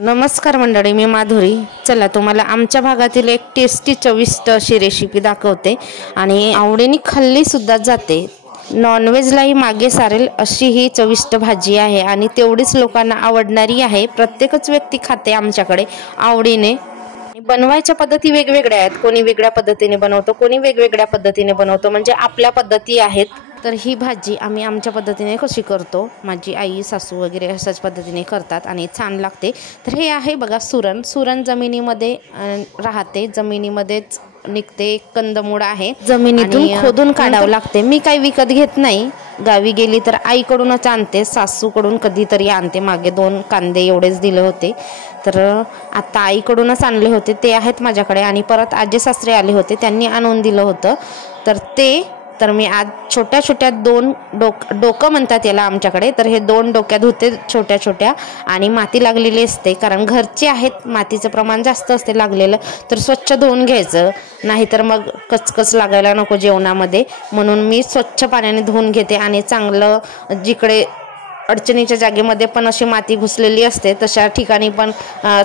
नमस्कार मंडळी, मी माधुरी. चला तुम्हाला आमच्या भागातील एक टेस्टी चविष्ट अशी रेसिपी दाखवते आणि आवडीने खाल्ली सुद्धा जाते. नॉनव्हेजलाही मागे सारेल अशी ही चविष्ट भाजी आहे आणि तेवढीच लोकांना आवडणारी आहे. प्रत्येकच व्यक्ती खाते आमच्याकडे आवडीने. बनवायच्या पद्धती वेगवेगळ्या आहेत. कोणी वेगळ्या पद्धतीने बनवतो, कोणी वेगवेगळ्या पद्धतीने बनवतो, म्हणजे आपल्या पद्धती आहेत. तर ही भाजी आम्ही आमच्या पद्धतीने कशी करतो, माझी आई सासू वगैरे अशाच पद्धतीने करतात आणि छान लागते. तर हे आहे बघा सुरण. सुरण जमिनीमध्ये राहते, जमिनीमध्येच निघते. कंदमूळ आहे, जमिनीतून खोदून काढावं लागते. मी काही विकत घेत नाही, गावी गेली तर आईकडूनच आणते, सासूकडून कधीतरी आणते. मागे 2 कांदे एवढेच दिले होते, तर आता आईकडूनच आणले होते, ते आहेत माझ्याकडे. आणि परत आजे सासरे आले होते, त्यांनी आणून दिलं होतं. तर मी आज छोट्या छोट्या 2 डोकं म्हणतात याला आमच्याकडे, तर हे 2 डोक्यात होते छोट्या छोट्या. आणि माती लागलेली असते, कारण घरचे आहेत, मातीचं प्रमाण जास्त असते लागलेलं. तर स्वच्छ धुवून घ्यायचं, नाहीतर मग कचकच लागायला नको जेवणामध्ये. म्हणून मी स्वच्छ पाण्याने धुवून घेते आणि चांगलं जिकडे अडचणीच्या जागेमध्ये पण अशी माती घुसलेली असते तशा ठिकाणी पण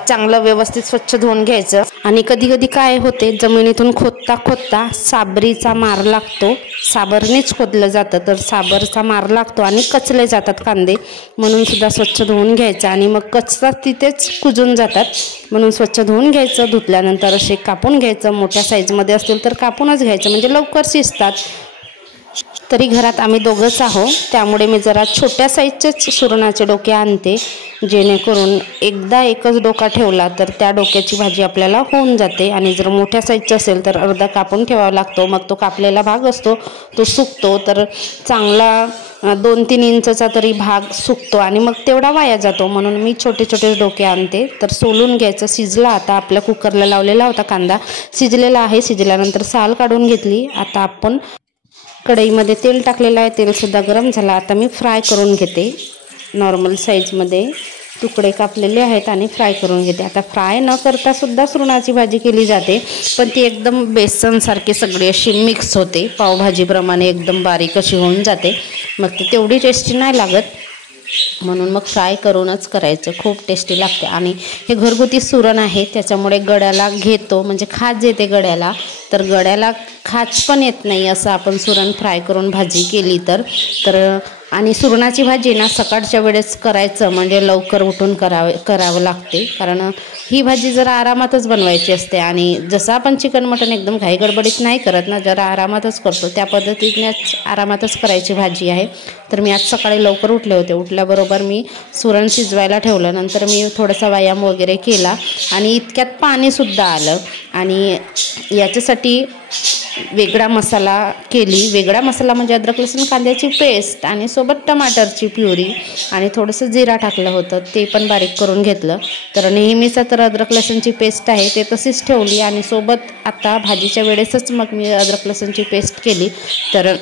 चांगलं व्यवस्थित स्वच्छ धुवून घ्यायचं. आणि कधी कधी काय होते, जमिनीतून खोदता साबरीचा मार लागतो, साबरनेच खोदलं जातं, तर साबरचा मार लागतो आणि कचले जातात कांदे. म्हणून सुद्धा स्वच्छ धुवून घ्यायचं. आणि मग कचतात तिथेच कुजून जातात, म्हणून स्वच्छ धुवून घ्यायचं. धुतल्यानंतर असे कापून घ्यायचं. मोठ्या साईजमध्ये असतील तर कापूनच घ्यायचं, म्हणजे लवकर शिजतात. तरी घरात आम्ही दोघंच आहोत, त्यामुळे मी जरा छोट्या साईजचेच सुरणाचे डोके आणते, जेणेकरून एकदा एकच डोका ठेवला तर त्या डोक्याची भाजी आपल्याला होऊन जाते. आणि जर मोठ्या साईजचं असेल तर अर्धा कापून ठेवावा लागतो. मग तो कापलेला भाग असतो तो सुकतो, तर चांगला 2-3 इंचचा तरी भाग सुकतो आणि मग तेवढा वाया जातो. म्हणून मी छोटे छोटे डोके आणते. तर सोलून घ्यायचं. शिजला आता, आपल्या कुकरला लावलेला होता कांदा, शिजलेला आहे. शिजल्यानंतर साल काढून घेतली. आता आपण कढईमध्ये तेल टाकलेलं आहे, तेलसुद्धा गरम झाला. आता मी फ्राय करून घेते. नॉर्मल साईजमध्ये तुकडे कापलेले आहेत आणि फ्राय करून घेते. आता फ्राय न करता सुद्धा सुरणाची भाजी केली जाते, पण ती एकदम बेसनसारखी सगळी अशी मिक्स होते, पावभाजीप्रमाणे एकदम बारीक अशी होऊन जाते. मग ती तेवढी टेस्टी नाही लागत, म्हणून मग फ्राय करूनच करायचं, खूप टेस्टी लागते. आणि हे घरगुती सुरण आहे, त्याच्यामुळे गळ्याला घेतो, म्हणजे खाज येते गळ्याला. तर गळ्याला खाज पण येत नाही असं आपण सुरण फ्राय करून भाजी केली तर. आणि सुरणाची भाजी ना सकाळच्या वेळेस करायचं, म्हणजे लवकर उठून करावं लागते, कारण ही भाजी जरा आरामातच बनवायची असते. आणि जसं आपण चिकन मटण एकदम घाई गडबडीत नाही करत ना, जरा आरामातच करतो, त्या पद्धतीनेच आरामातच करायची भाजी आहे. तर मी आज सकाळी लवकर उठले होते. उठल्याबरोबर मी सुरण शिजवायला ठेवलं. नंतर मी थोडासा व्यायाम वगैरे केला आणि इतक्यात पाणीसुद्धा आलं. आणि याच्यासाठी वेगळा मसाला केली. वेगळा मसाला म्हणजे अद्रक लसूण कांद्याची पेस्ट आणि सोबत टमाटरची प्युरी आणि थोडंसं जिरा टाकलं होतं, ते पण बारीक करून घेतलं. तर नेहमीचा तर अद्रक लसूणची पेस्ट आहे ते तशीच ठेवली. आणि सोबत आता भाजीच्या वेळेसच मग मी अद्रक लसूणची पेस्ट केली. तर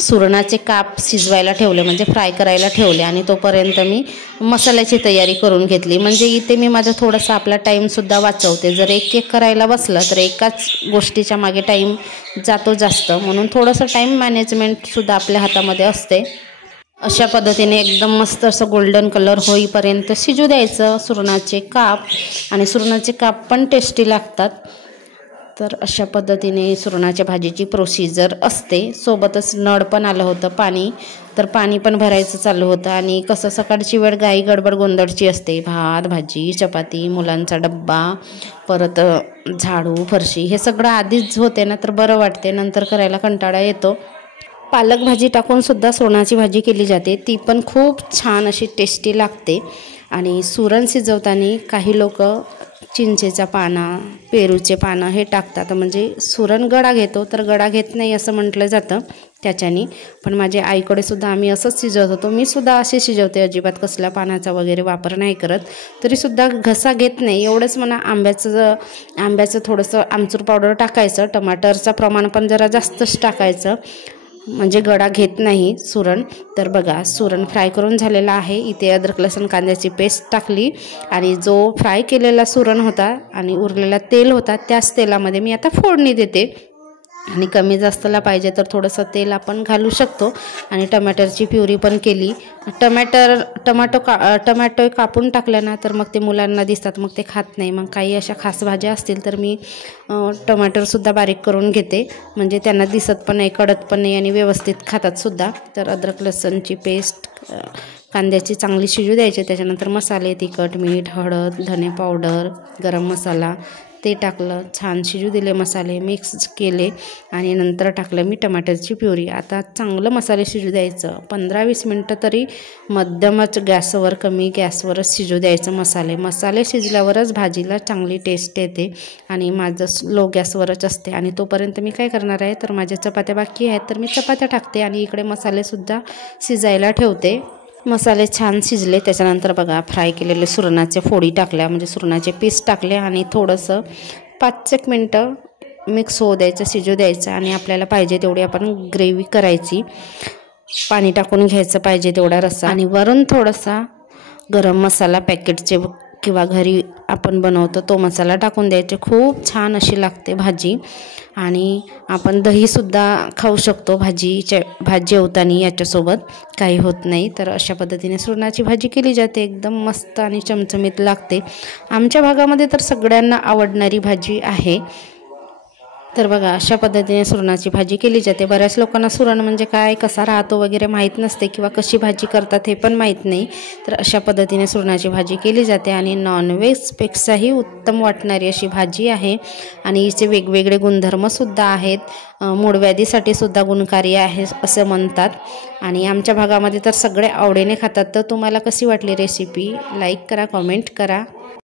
सुरणाचे काप शिजवायला ठेवले, म्हणजे फ्राय करायला ठेवले. आणि तोपर्यंत मी मसाल्याची तयारी करून घेतली. म्हणजे इथे मी माझा थोडासा आपला टाईमसुद्धा वाचवते. जर एक करायला बसलं तर एकाच गोष्टीच्या मागे टाईम जातो जास्त, म्हणून थोडंसं टाईम मॅनेजमेंटसुद्धा आपल्या हातामध्ये असते. अशा पद्धतीने एकदम मस्त असं गोल्डन कलर होईपर्यंत शिजू द्यायचं सुरणाचे काप. आणि सुरणाचे काप पण टेस्टी लागतात. तर अशा पद्धतीने सुरणाच्या भाजीची प्रोसिजर असते. सोबतच नळ पण आलं होतं, पाणी, तर पाणी पण भरायचं चालू होतं. आणि कसं सकाळची वेळ घाई गडबड गोंधळची असते, भात भाजी चपाती, मुलांचा डब्बा, परत झाडू फरशी, हे सगळं आधीच होते ना तर बरं वाटते, नंतर करायला कंटाळा येतो. पालक भाजी टाकून सुद्धा सुरणाची भाजी केली जाते, ती पण खूप छान अशी टेस्टी लागते. आणि सुरण शिजवताना काही लोक चिंचेचा पाना, पेरूचे पानं हे टाकतात, म्हणजे सुरण गळा घेतो, तर गळा घेत नाही असं म्हटलं जातं त्याच्यानी. पण माझ्या आईकडे सुद्धा आम्ही असंच शिजवत होतो. मी सुद्धा असे शिजवते, अजिबात कसल्या पानाचा वगैरे वापर नाही करत. तरीसुद्धा घसा घेत नाही एवढंच. म्हणा आंब्याचं थोडंसं आमचूर पावडर टाकायचं, टमाटरचं प्रमाण पण जरा जास्तच टाकायचं, म्हणजे गळा घेत नाही सुरण. तर बघा सुरण फ्राय करून झालेला आहे. इथे अद्रक लसूण कांद्याची पेस्ट टाकली आणि जो फ्राय केलेला सुरण होता आणि उरलेला तेल होता, त्याच तेलामध्ये मी आता फोडणी देते. आणि कमी जास्तला पाहिजे तर थोडंसं तेल आपण घालू शकतो. आणि टमॅटरची प्युरी पण केली. टमॅटो कापून टाकल्या ना तर मग ते मुलांना दिसतात, मग ते खात नाही. मग काही अशा खास भाज्या असतील तर मी टमॅटरसुद्धा बारीक करून घेते, म्हणजे त्यांना दिसत पण नाही, कडत पण नाही आणि व्यवस्थित खातातसुद्धा. तर अद्रक लसूणची पेस्ट, कांद्याची चांगली शिजू द्यायचे. त्याच्यानंतर मसाले, तिखट, मीठ, हळद, धने पावडर, गरम मसाला ते टाकलं. छान शिजू दिले, मसाले मिक्स केले आणि नंतर टाकलं मी टमाटरची प्युरी. आता चांगलं मसाले शिजू द्यायचं. 15-20 मिनटं तरी मध्यमच गॅसवर, कमी गॅसवरच शिजू द्यायचं मसाले शिजल्यावरच भाजीला चांगली टेस्ट येते. आणि माझं लो गॅसवरच असते. आणि तोपर्यंत मी काय करणार आहे, तर माझ्या चपात्या बाकी आहेत तर मी चपात्या टाकते आणि इकडे मसालेसुद्धा शिजायला ठेवते. मसाले छान शिजले. त्याच्यानंतर बघा फ्राय केलेले सुरणाचे फोडी टाकल्या, म्हणजे सुरणाचे पीस टाकले आणि थोडंसं 5-1 मिनटं मिक्स होऊ द्यायचं, शिजू द्यायचं. आणि आपल्याला पाहिजे तेवढी आपण ग्रेव्ही करायची, पाणी टाकून घ्यायचं पाहिजे तेवढा रस्सा. आणि वरून थोडासा गरम मसाला पॅकेटचे किंवा घरी आपण बनवतो तो मसाला टाकून द्यायचे. खूप छान अशी लागते भाजी. आणि आपण दहीसुद्धा खाऊ शकतो भाजी जेवताना, याच्यासोबत काही होत नाही. तर अशा पद्धतीने सुरणाची भाजी केली जाते, एकदम मस्त आणि चमचमीत लागते. आमच्या भागामध्ये तर सगळ्यांना आवडणारी भाजी आहे. तर बघा अशा पद्धतीने सुरणाची भाजी केली जाते. बऱ्याच लोकांना सुरण म्हणजे काय, कसा राहतो वगैरे माहीत नसते किंवा कशी भाजी करतात हे पण माहीत नाही. तर अशा पद्धतीने सुरणाची भाजी केली जाते आणि नॉनव्हेजपेक्षाही उत्तम वाटणारी अशी भाजी आहे. आणि हिचे वेगवेगळे गुणधर्मसुद्धा आहेत. मूळव्याधीसाठी सुद्धा गुणकारी आहे असं म्हणतात. आणि आमच्या भागामध्ये तर सगळे आवडीने खातात. तर तुम्हाला कशी वाटली रेसिपी, लाईक करा, कमेंट करा.